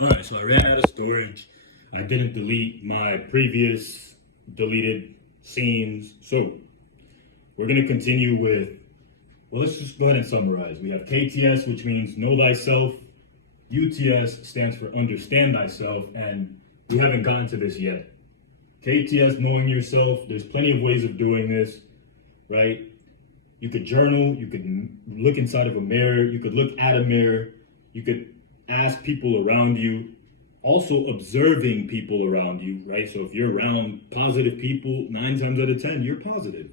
All right, so I ran out of storage. I didn't delete my previous deleted scenes. So we're going to continue with, well, let's just go ahead and summarize. We have KTS, which means know thyself. UTS stands for understand thyself. And we haven't gotten to this yet. KTS, knowing yourself. There's plenty of ways of doing this, right? You could journal. You could look inside of a mirror. You could look at a mirror. You could ask people around you, also observing people around you, right? So if you're around positive people, 9 times out of 10, you're positive.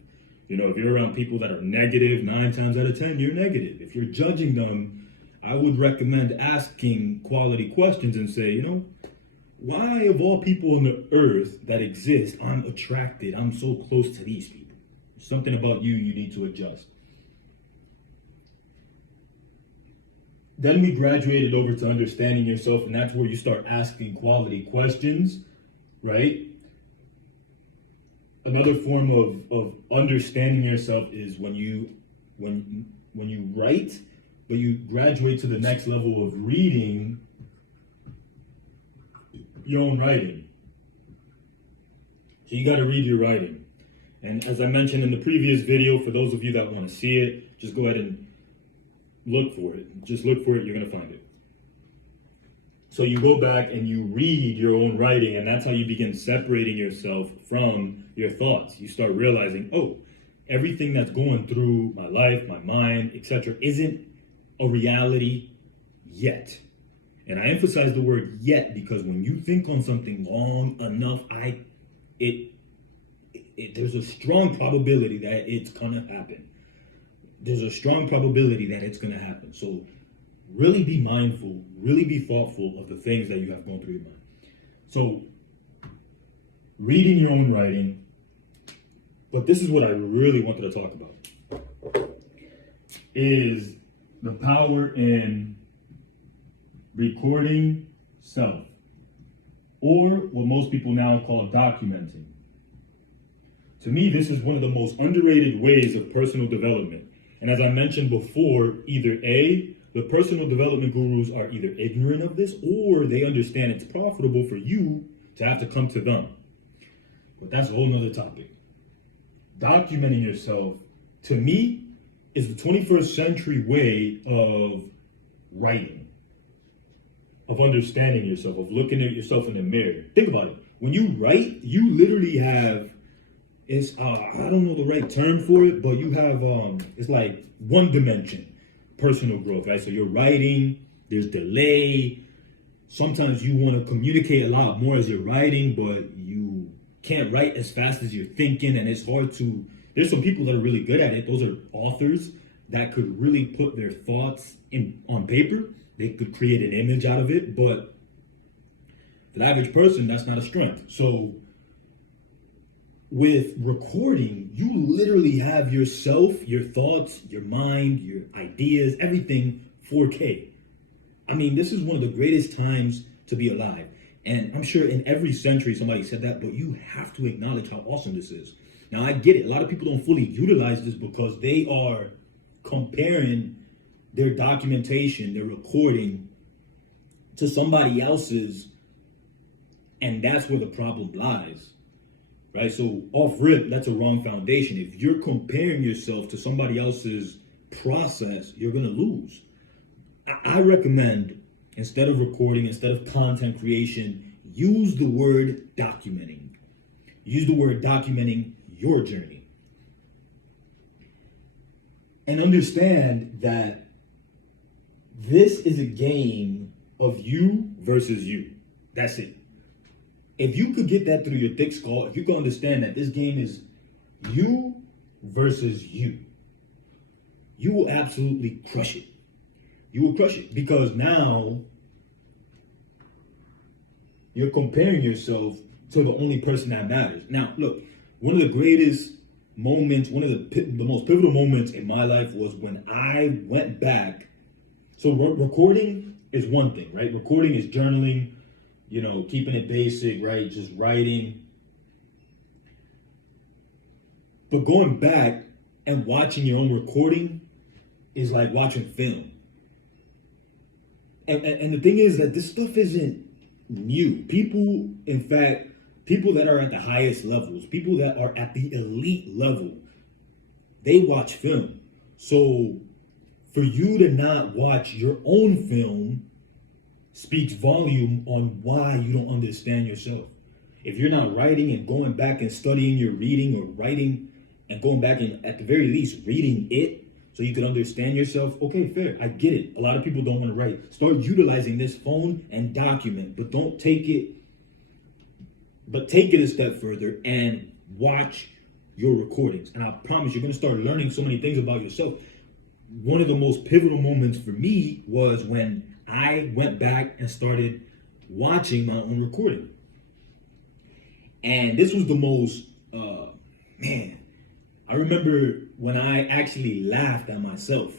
You know, if you're around people that are negative, 9 times out of 10, you're negative. If you're judging them, I would recommend asking quality questions and say, you know, why of all people on the earth that exist, I'm attracted, I'm so close to these people. There's something about you need to adjust. Then we graduated over to understanding yourself, and that's where you start asking quality questions, right? Another form of understanding yourself is when you write, but you graduate to the next level of reading your own writing. So you got to read your writing. And as I mentioned in the previous video, for those of you that want to see it, just go ahead and look for it. Just look for it, you're going to find it. So you go back and you read your own writing, and that's how you begin separating yourself from your thoughts. You start realizing, oh, everything that's going through my life, my mind, etc., isn't a reality yet. And I emphasize the word yet because when you think on something long enough, there's a strong probability that it's gonna happen. There's a strong probability that it's gonna happen. So really be mindful, really be thoughtful of the things that you have going through your mind. So reading your own writing, but this is what I really wanted to talk about, is the power in recording self, or what most people now call documenting. To me, this is one of the most underrated ways of personal development. And as I mentioned before, either A, the personal development gurus are either ignorant of this or they understand it's profitable for you to have to come to them. But that's a whole nother topic. Documenting yourself, to me, is the 21st century way of writing, of understanding yourself, of looking at yourself in the mirror. Think about it. When you write, you literally have, I don't know the right term for it, but you have, it's like one dimension, personal growth, right? So you're writing, there's delay. Sometimes you want to communicate a lot more as you're writing, but you can't write as fast as you're thinking, and it's hard to, there's some people that are really good at it. Those are authors that could really put their thoughts on paper. They could create an image out of it, but for the average person, that's not a strength. So with recording, you literally have yourself, your thoughts, your mind, your ideas, everything 4K. I mean, this is one of the greatest times to be alive. And I'm sure in every century somebody said that, but you have to acknowledge how awesome this is. Now, I get it. A lot of people don't fully utilize this because they are comparing their documentation, their recording to somebody else's, and that's where the problem lies. Right? So off rip, that's a wrong foundation. If you're comparing yourself to somebody else's process, you're going to lose. I recommend, instead of recording, instead of content creation, use the word documenting. Use the word documenting your journey. And understand that this is a game of you versus you. That's it. If you could get that through your thick skull, if you could understand that this game is you versus you, you will absolutely crush it. You will crush it because now you're comparing yourself to the only person that matters. Now, look, one of the greatest moments, one of the most pivotal moments in my life was when I went back. So recording is one thing, right? Recording is journaling, you know, keeping it basic, right? Just writing. But going back and watching your own recording is like watching film. And the thing is that this stuff isn't new. People, in fact, people that are at the highest levels, people that are at the elite level, they watch film. So for you to not watch your own film speaks volume on why you don't understand yourself. If you're not writing and going back and studying your reading, or writing and going back and at the very least reading it so you can understand yourself, okay, fair. I get it. A lot of people don't want to write. Start utilizing this phone and document, but take it a step further and watch your recordings. And I promise you're going to start learning so many things about yourself. One of the most pivotal moments for me was when I went back and started watching my own recording. And this was the most, I remember when I actually laughed at myself.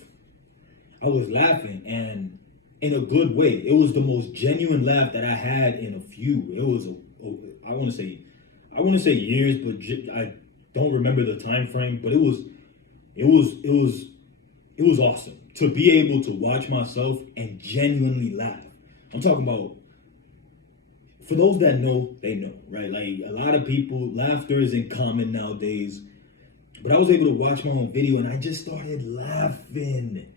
I was laughing, and in a good way. It was the most genuine laugh that I had in a few. It was, I want to say years, but I don't remember the time frame. But it was awesome to be able to watch myself and genuinely laugh. I'm talking about, for those that know, they know, right? Like, a lot of people, laughter isn't common nowadays. But I was able to watch my own video and I just started laughing.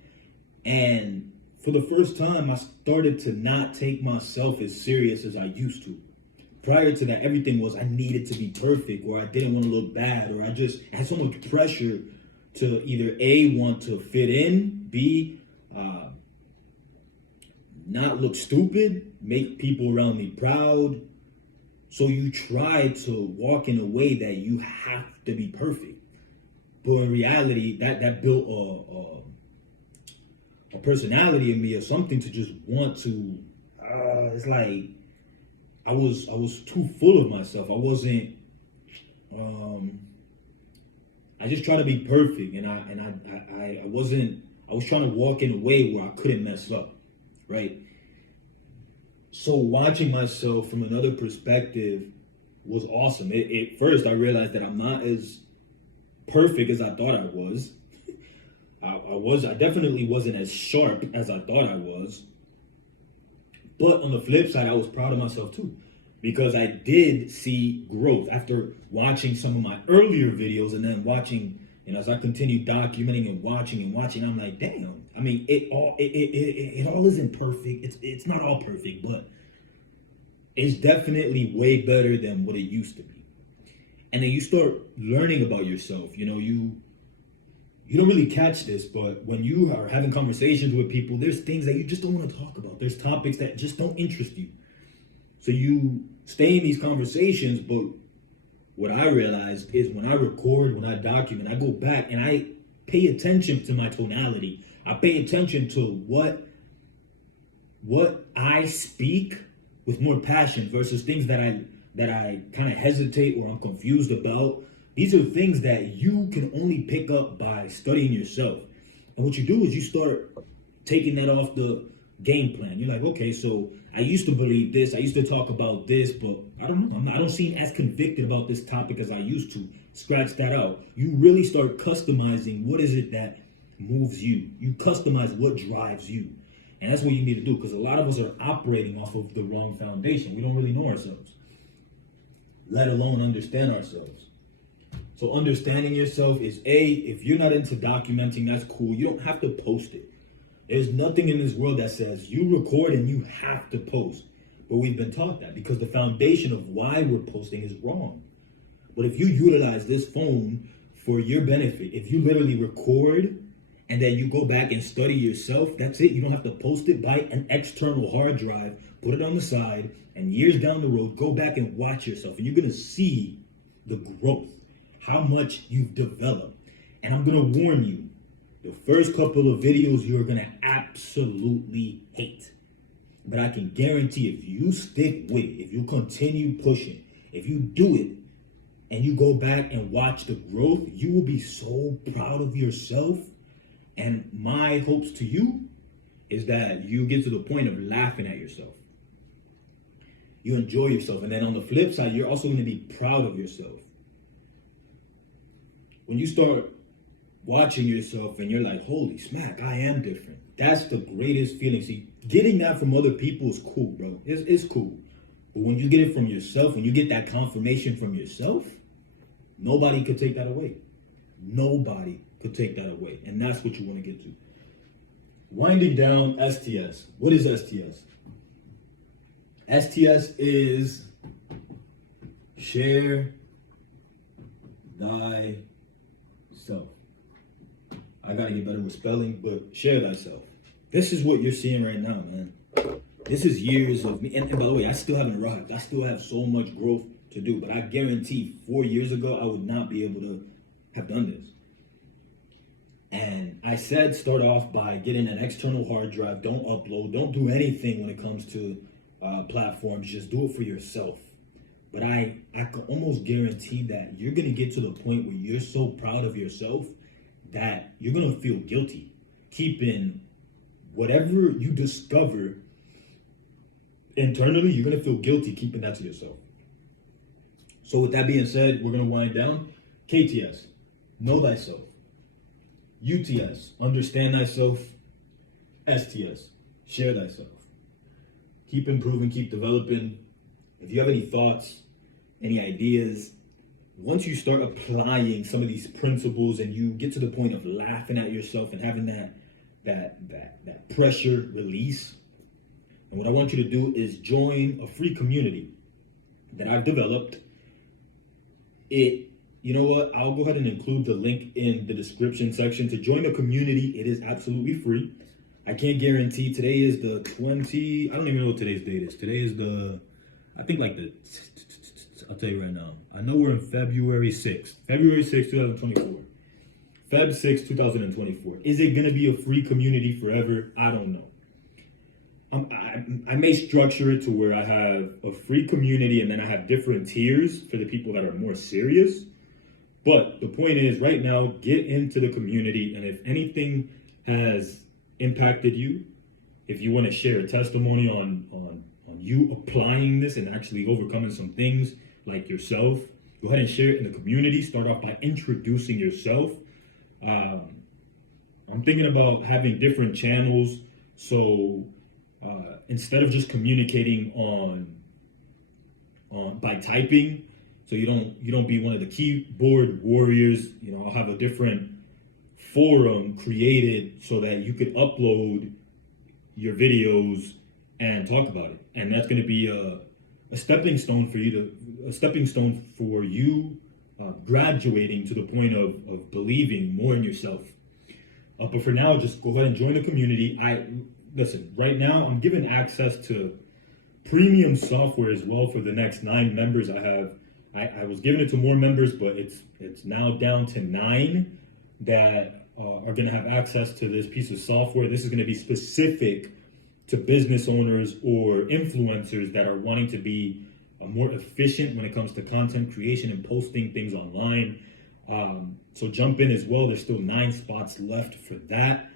And for the first time, I started to not take myself as serious as I used to. Prior to that, everything was I needed to be perfect, or I didn't want to look bad, or I just had so much pressure to either A, want to fit in, B, not look stupid, make people around me proud. So you try to walk in a way that you have to be perfect. But in reality, that built a personality in me, or something to just want to. It's like I was too full of myself. I wasn't. I just try to be perfect, and I wasn't. I was trying to walk in a way where I couldn't mess up, right? So watching myself from another perspective was awesome. At first, I realized that I'm not as perfect as I thought I was. I definitely wasn't as sharp as I thought I was. But on the flip side, I was proud of myself too, because I did see growth after watching some of my earlier videos, and then watching, as I continued documenting and watching, I'm like, damn. I mean, it all isn't perfect. It's not all perfect, but it's definitely way better than what it used to be. And then you start learning about yourself. You don't really catch this, but when you are having conversations with people, there's things that you just don't want to talk about. There's topics that just don't interest you. So you stay in these conversations, but what I realized is when I record, when I document, I go back and I pay attention to my tonality. I pay attention to what I speak with more passion versus things that I kind of hesitate or I'm confused about. These are things that you can only pick up by studying yourself. And what you do is you start taking that off the game plan. You're like, okay, so I used to believe this, I used to talk about this, but I don't know. I don't seem as convicted about this topic as I used to. Scratch that out. You really start customizing what is it that moves you. You customize what drives you. And that's what you need to do, because a lot of us are operating off of the wrong foundation. We don't really know ourselves, let alone understand ourselves. So understanding yourself is if you're not into documenting, that's cool. You don't have to post it. There's nothing in this world that says you record and you have to post. But we've been taught that because the foundation of why we're posting is wrong. But if you utilize this phone for your benefit, if you literally record and then you go back and study yourself, that's it. You don't have to post it. Buy an external hard drive, put it on the side, and years down the road, go back and watch yourself. And you're going to see the growth, how much you've developed. And I'm going to warn you, the first couple of videos you're going to absolutely hate. But I can guarantee if you stick with it, if you continue pushing, if you do it, and you go back and watch the growth, you will be so proud of yourself. And my hopes to you is that you get to the point of laughing at yourself. You enjoy yourself. And then on the flip side, you're also going to be proud of yourself. When you start watching yourself and you're like, holy smack, I am different. That's the greatest feeling. See, Getting that from other people is cool, bro. It's cool. But when you get it from yourself, when you get that confirmation from yourself, nobody could take that away. Nobody could take that away. And that's what you want to get to. Winding down STS. What is STS? STS is share thyself. I gotta get better with spelling, but share thyself. This is what you're seeing right now, man. This is years of me. And by the way, I still haven't arrived. I still have so much growth to do. But I guarantee 4 years ago, I would not be able to have done this. And I said start off by getting an external hard drive. Don't upload. Don't do anything when it comes to platforms. Just do it for yourself. But I can almost guarantee that you're going to get to the point where you're so proud of yourself that you're going to feel guilty keeping whatever you discover internally. You're going to feel guilty keeping that to yourself. So with that being said, we're going to wind down. KTS, know thyself. UTS, understand thyself. STS, share thyself. Keep improving, keep developing. If you have any thoughts, any ideas, once you start applying some of these principles and you get to the point of laughing at yourself and having that pressure release, and what I want you to do is join a free community that I've developed. You know what? I'll go ahead and include the link in the description section. To join the community, it is absolutely free. I can't guarantee. Today is the 20. I don't even know what today's date is. Today is I'll tell you right now. I know we're in February 6th. February 6th, 2024. Feb 6th, 2024. Is it going to be a free community forever? I don't know. I may structure it to where I have a free community and then I have different tiers for the people that are more serious. But the point is, right now, get into the community, and if anything has impacted you, if you want to share a testimony on you applying this and actually overcoming some things like yourself, go ahead and share it in the community. Start off by introducing yourself. I'm thinking about having different channels, so instead of just communicating on by typing, so you don't be one of the keyboard warriors. You know, I'll have a different forum created so that you could upload your videos and talk about it. And that's going to be a stepping stone for you graduating to the point of believing more in yourself. But for now, just go ahead and join the community. Listen, right now I'm giving access to premium software as well for the next 9 members I have. I was giving it to more members, but it's now down to 9 that are going to have access to this piece of software. This is going to be specific to business owners or influencers that are wanting to be more efficient when it comes to content creation and posting things online. So jump in as well. There's still 9 spots left for that.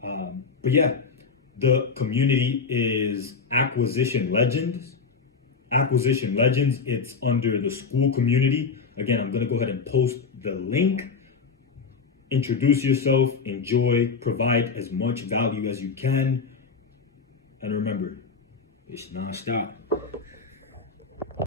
But yeah, the community is Acquisition Legends. Acquisition Legends. It's under the school community. Again, I'm going to go ahead and post the link. Introduce yourself, enjoy, provide as much value as you can. And remember, it's non-stop.